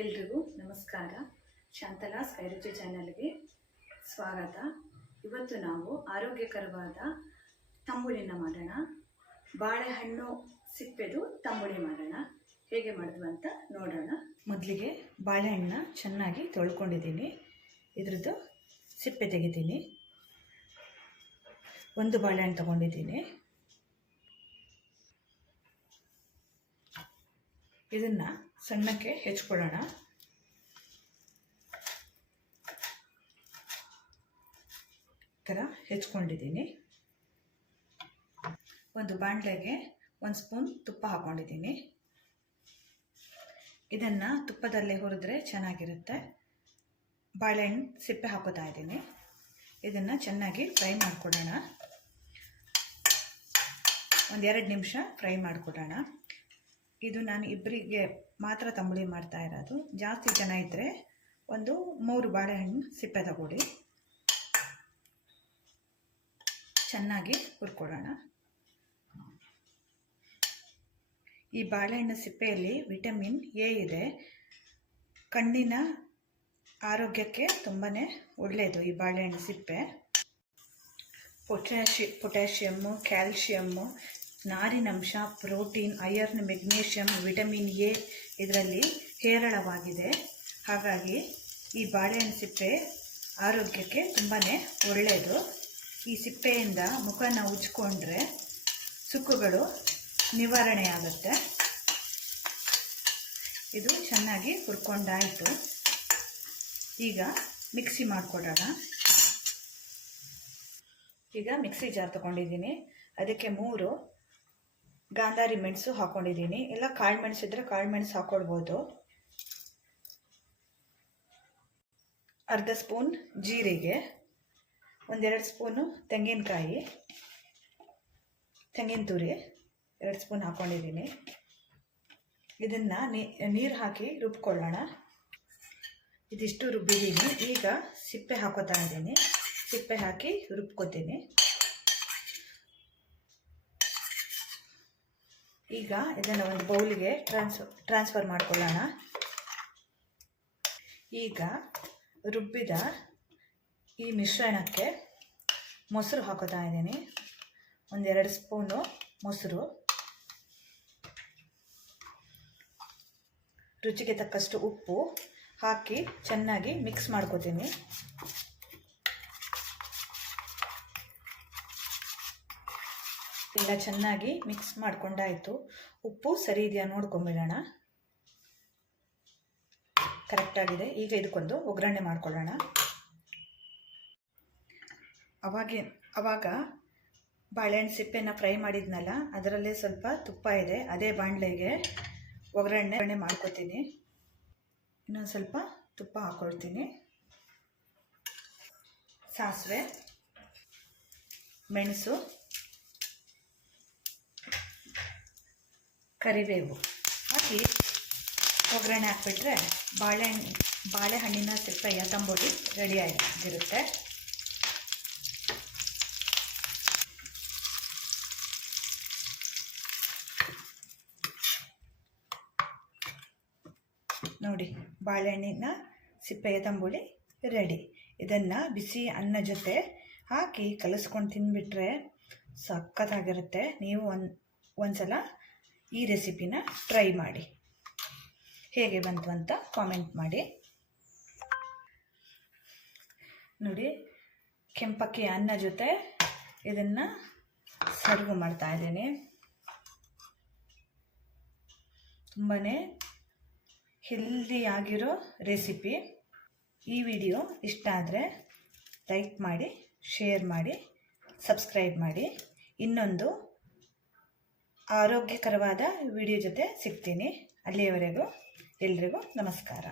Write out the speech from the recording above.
ಎಲ್ರಿಗೂ ನಮಸ್ಕಾರ. ಶಾಂತಲಾ ಸ್ಕೈರುಚಿ ಚಾನಲ್ಗೆ ಸ್ವಾಗತ. ಇವತ್ತು ನಾವು ಆರೋಗ್ಯಕರವಾದ ತಂಬುಳಿನ ಮಾಡೋಣ. ಬಾಳೆಹಣ್ಣು ಸಿಪ್ಪೆದು ತಂಬುಳಿ ಮಾಡೋಣ. ಹೇಗೆ ಮಾಡೋದು ಅಂತ ನೋಡೋಣ. ಮೊದಲಿಗೆ ಬಾಳೆಹಣ್ಣನ್ನ ಚೆನ್ನಾಗಿ ತೊಳ್ಕೊಂಡಿದ್ದೀನಿ. ಇದ್ರದ್ದು ಸಿಪ್ಪೆ ತೆಗಿತೀನಿ. ಒಂದು ಬಾಳೆಹಣ್ಣು ತಗೊಂಡಿದ್ದೀನಿ. ಇದನ್ನು ಸಣ್ಣಕ್ಕೆ ಹೆಚ್ಚಿಕೊಳ್ಳೋಣ. ಥರ ಹೆಚ್ಚಿಕೊಂಡಿದ್ದೀನಿ. ಒಂದು ಬಾಣಲೆಗೆ 1 ಸ್ಪೂನ್ ತುಪ್ಪ ಹಾಕ್ಕೊಂಡಿದ್ದೀನಿ. ಇದನ್ನು ತುಪ್ಪದಲ್ಲೇ ಹುರಿದ್ರೆ ಚೆನ್ನಾಗಿರುತ್ತೆ. ಬಾಳೆಹಣ್ಣು ಸಿಪ್ಪೆ ಹಾಕೋತಾ ಇದ್ದೀನಿ. ಇದನ್ನು ಚೆನ್ನಾಗಿ ಫ್ರೈ ಮಾಡಿಕೊಡೋಣ. 1-2 ನಿಮಿಷ ಫ್ರೈ ಮಾಡಿಕೊಡೋಣ. ಇದು ನಾನು ಇಬ್ಬರಿಗೆ ಮಾತ್ರ ತಂಬುಳಿ ಮಾಡ್ತಾ ಇರೋದು. ಜಾಸ್ತಿ ಜನ ಇದ್ದರೆ 3 ಬಾಳೆಹಣ್ಣು ಸಿಪ್ಪೆ ತಗೊಳ್ಳಿ. ಚೆನ್ನಾಗಿ ಹುರ್ಕೊಡೋಣ. ಈ ಬಾಳೆಹಣ್ಣು ಸಿಪ್ಪೆಯಲ್ಲಿ ವಿಟಮಿನ್ ಎ ಇದೆ. ಕಣ್ಣಿನ ಆರೋಗ್ಯಕ್ಕೆ ತುಂಬಾ ಒಳ್ಳೆಯದು ಈ ಬಾಳೆಹಣ್ಣು ಸಿಪ್ಪೆ. ಪೊಟ್ಯಾಷಿಯಮ್ಮು, ಕ್ಯಾಲ್ಶಿಯಮ್ಮು, ನಾರಿನಂಶ, protein, iron, magnesium, vitamin A ಇದರಲ್ಲಿ ಹೇರಳವಾಗಿದೆ. ಹಾಗಾಗಿ ಈ ಬಾಳೆಹಣ್ಣು ಸಿಪ್ಪೆ ಆರೋಗ್ಯಕ್ಕೆ ತುಂಬಾ ಒಳ್ಳೆಯದು. ಈ ಸಿಪ್ಪೆಯಿಂದ ಮುಖನ ಉಜ್ಜಿಕೊಂಡ್ರೆ ಸುಕ್ಕುಗಳು ನಿವಾರಣೆ ಆಗುತ್ತೆ. ಇದು ಚೆನ್ನಾಗಿ ಹುರ್ಕೊಂಡಾಯಿತು. ಈಗ ಮಿಕ್ಸಿ ಮಾಡಿಕೊಡೋಣ. ಈಗ ಮಿಕ್ಸಿ ಜಾರ್ ತಗೊಂಡಿದ್ದೀನಿ. ಅದಕ್ಕೆ 3 ಗಾಂಧಾರಿ ಮೆಣಸು ಹಾಕ್ಕೊಂಡಿದ್ದೀನಿ. ಇಲ್ಲ ಕಾಳು ಮೆಣಸು ಇದ್ದರೆ ಕಾಳು ಮೆಣಸು ಹಾಕ್ಕೊಳ್ಬೋದು. 1/2 ಸ್ಪೂನ್ ಜೀರಿಗೆ, 1-2 ಸ್ಪೂನು ತೆಂಗಿನ ತುರಿ 2 ಸ್ಪೂನ್ ಹಾಕ್ಕೊಂಡಿದ್ದೀನಿ. ಇದನ್ನು ನೀರು ಹಾಕಿ ರುಬ್ಕೊಳ್ಳೋಣ. ಇದಿಷ್ಟು ರುಬ್ಬಿದ್ದೀನಿ. ಈಗ ಸಿಪ್ಪೆ ಹಾಕೋತಾ ಇದ್ದೀನಿ. ಸಿಪ್ಪೆ ಹಾಕಿ ರುಬ್ಕೋತೀನಿ. ಈಗ ಇದನ್ನು ಒಂದು ಬೌಲಿಗೆ ಟ್ರಾನ್ಸ್ಫರ್ ಮಾಡ್ಕೊಳ್ಳೋಣ. ಈಗ ರುಬ್ಬಿದ ಈ ಮಿಶ್ರಣಕ್ಕೆ ಮೊಸರು ಹಾಕೋತಾ ಇದ್ದೀನಿ. 1-2 ಸ್ಪೂನು ಮೊಸರು, ರುಚಿಗೆ ತಕ್ಕಷ್ಟು ಉಪ್ಪು ಹಾಕಿ ಚೆನ್ನಾಗಿ ಮಿಕ್ಸ್ ಮಾಡ್ಕೋತೀನಿ. ಎಲ್ಲ ಚೆನ್ನಾಗಿ ಮಿಕ್ಸ್ ಮಾಡ್ಕೊಂಡಾಯಿತು. ಉಪ್ಪು ಸರಿ ಇದೆಯಾ ನೋಡ್ಕೊಂಬಿಡೋಣ. ಕರೆಕ್ಟಾಗಿದೆ. ಈಗ ಇದಕ್ಕೊಂದು ಒಗ್ಗರಣೆ ಮಾಡ್ಕೊಳ್ಳೋಣ. ಅವಾಗ ಬಾಳೆಹಣ್ಣು ಸಿಪ್ಪೆನ ಫ್ರೈ ಮಾಡಿದ್ನಲ್ಲ, ಅದರಲ್ಲೇ ಸ್ವಲ್ಪ ತುಪ್ಪ ಇದೆ. ಅದೇ ಬಾಣಲೆಗೆ ಒಗ್ಗರಣೆ ಮಾಡ್ಕೊತೀನಿ. ಇನ್ನೊಂದು ಸ್ವಲ್ಪ ತುಪ್ಪ ಹಾಕ್ಕೊಳ್ತೀನಿ. ಸಾಸಿವೆ, ಮೆಣಸು, ಕರಿಬೇವು ಹಾಕಿ ಒಗ್ಗರಣೆ ಹಾಕ್ಬಿಟ್ರೆ ಬಾಳೆಹಣ್ಣಿನ ಸಿಪ್ಪೆಯ ತಂಬುಳಿ ರೆಡಿ ಆಗಿರುತ್ತೆ. ನೋಡಿ, ಬಾಳೆಹಣ್ಣಿನ ಸಿಪ್ಪೆಯ ತಂಬುಳಿ ರೆಡಿ. ಇದನ್ನು ಬಿಸಿ ಅನ್ನ ಜೊತೆ ಹಾಕಿ ಕಲಿಸ್ಕೊಂಡು ತಿಂದುಬಿಟ್ರೆ ಸಖತ್ತಾಗಿರುತ್ತೆ. ನೀವು ಒಂದ್ಸಲ ಈ ರೆಸಿಪಿನ ಟ್ರೈ ಮಾಡಿ. ಹೇಗೆ ಬಂತು ಅಂತ ಕಾಮೆಂಟ್ ಮಾಡಿ. ನೋಡಿ, ಕೆಂಪಕ್ಕಿ ಅನ್ನ ಜೊತೆ ಇದನ್ನು ಸರ್ವ್ ಮಾಡ್ತಾ ಇದ್ದೀನಿ. ತುಂಬಾ ಹೆಲ್ದಿ ಆಗಿರೋ ರೆಸಿಪಿ. ಈ ವಿಡಿಯೋ ಇಷ್ಟ ಆದರೆ ಲೈಕ್ ಮಾಡಿ, ಶೇರ್ ಮಾಡಿ, ಸಬ್ಸ್ಕ್ರೈಬ್ ಮಾಡಿ. ಇನ್ನೊಂದು ಆರೋಗ್ಯಕರವಾದ ವಿಡಿಯೋ ಜೊತೆ ಸಿಗ್ತೀನಿ. ಅಲ್ಲಿಯವರೆಗೂ ಎಲ್ರಿಗೂ ನಮಸ್ಕಾರ.